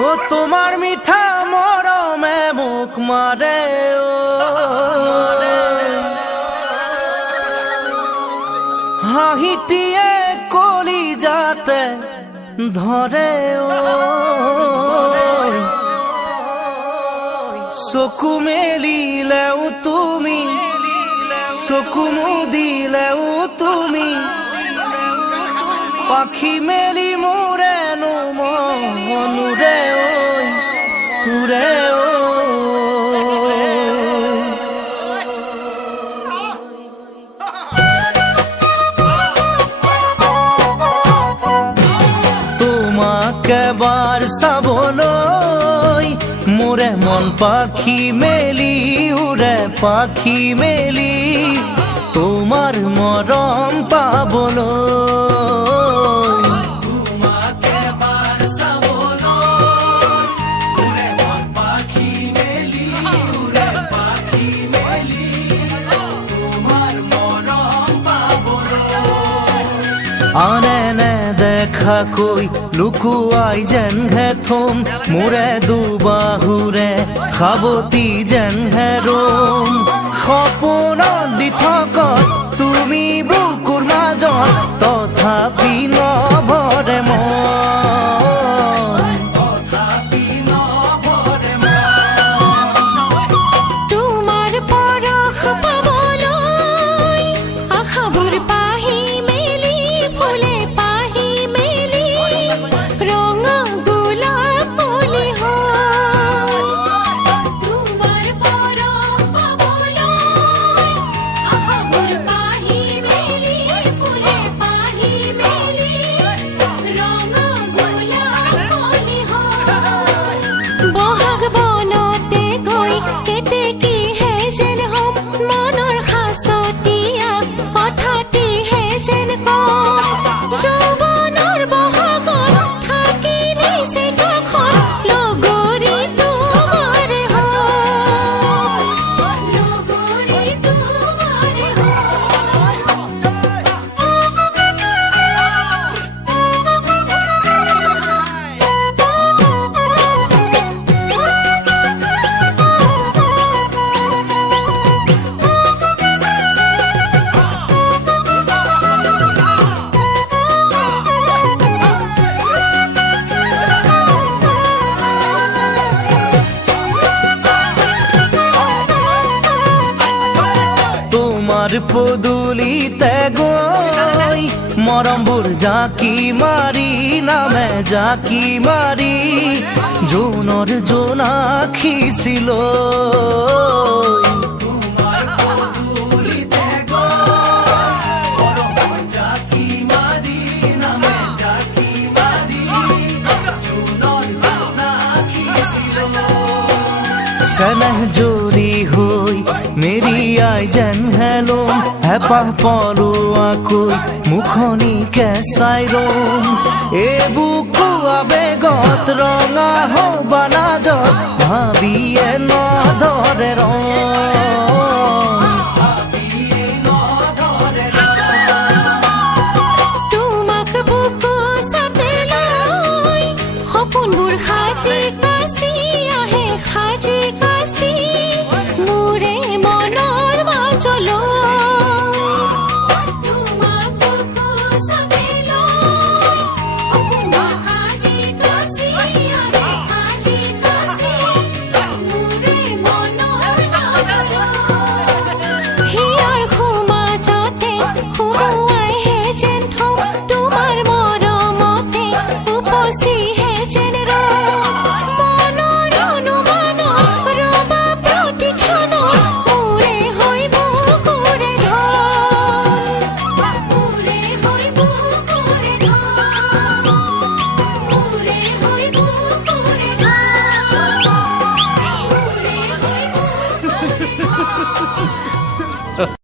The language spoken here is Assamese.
ও তোমার মিঠা মরমে মুখ মারে ও হাহিটিয়ে কলি যাতে ধরে ও চকু মেলিলেও তুমি চকু মুদিলেও তুমি পাখি মেলি মোরে নো মনুরে ওরে ও তোমাকে বার চাবলৈ মোরে মন পাখি মেলি উৰে পাখি মেলি তোমাৰ মৰম পাবলৈ তোমাকে বাৰ চাবলৈ মোৰে মন পাখি মেলি উৰে পাখি মেলি তোমার মরম পাবলৈ আনে নে দেখা কই লুকুয়াই যেন হে থম মোরে দুবাহুরে খাবতি যেন হে রোম সপোনত দি থকত তুমি বুকুৰ মাজত তথাপি নভৰে মন তথাপি নভৰে তোমাৰ পৰশ পাবলৈ আশাবোৰ পাহি মেলি ফুলে পাহি মেলি ৰঙা গোলাপ পুলি হয় তোমাৰ পৰশ পাবলৈ আশাবোৰ পাহি মেলি ফুলে পাহি মেলি ৰঙা গোলাপ পুলি হয় বহাগ বনতে গৈ কেতেকীহে যেন হম মনৰ সাঁচতীয়া কথাটিহে যেন কম যৌৱনৰ বহাগত থাকি নিছে কাষত লগৰী তোমাৰে হয় লগৰী তোমাৰে তোমাৰ পদুলিতে গৈ মৰমবোৰ জাকি মাৰি নামে জাকি মাৰি জোনৰ জোনাখিছিল তোমাৰ পদুলিতে গৈ মৰমবোৰ জাকি মাৰি নামে জাকি মাৰি জোনৰ জোনাখিছিল চেনেহ জৰি হৈ মেৰিয়াই যেন হেলোম হেঁপাহ পলোৱাকৈ মুখনিকে চাই ৰম এই বুকু আবেগত ৰঙা হবা নাজত ভাবিয়ে নধৰে ৰং তোমাক বুকু চাপে লৈ সপোনবোৰ সাজি কাচি আহে সাজি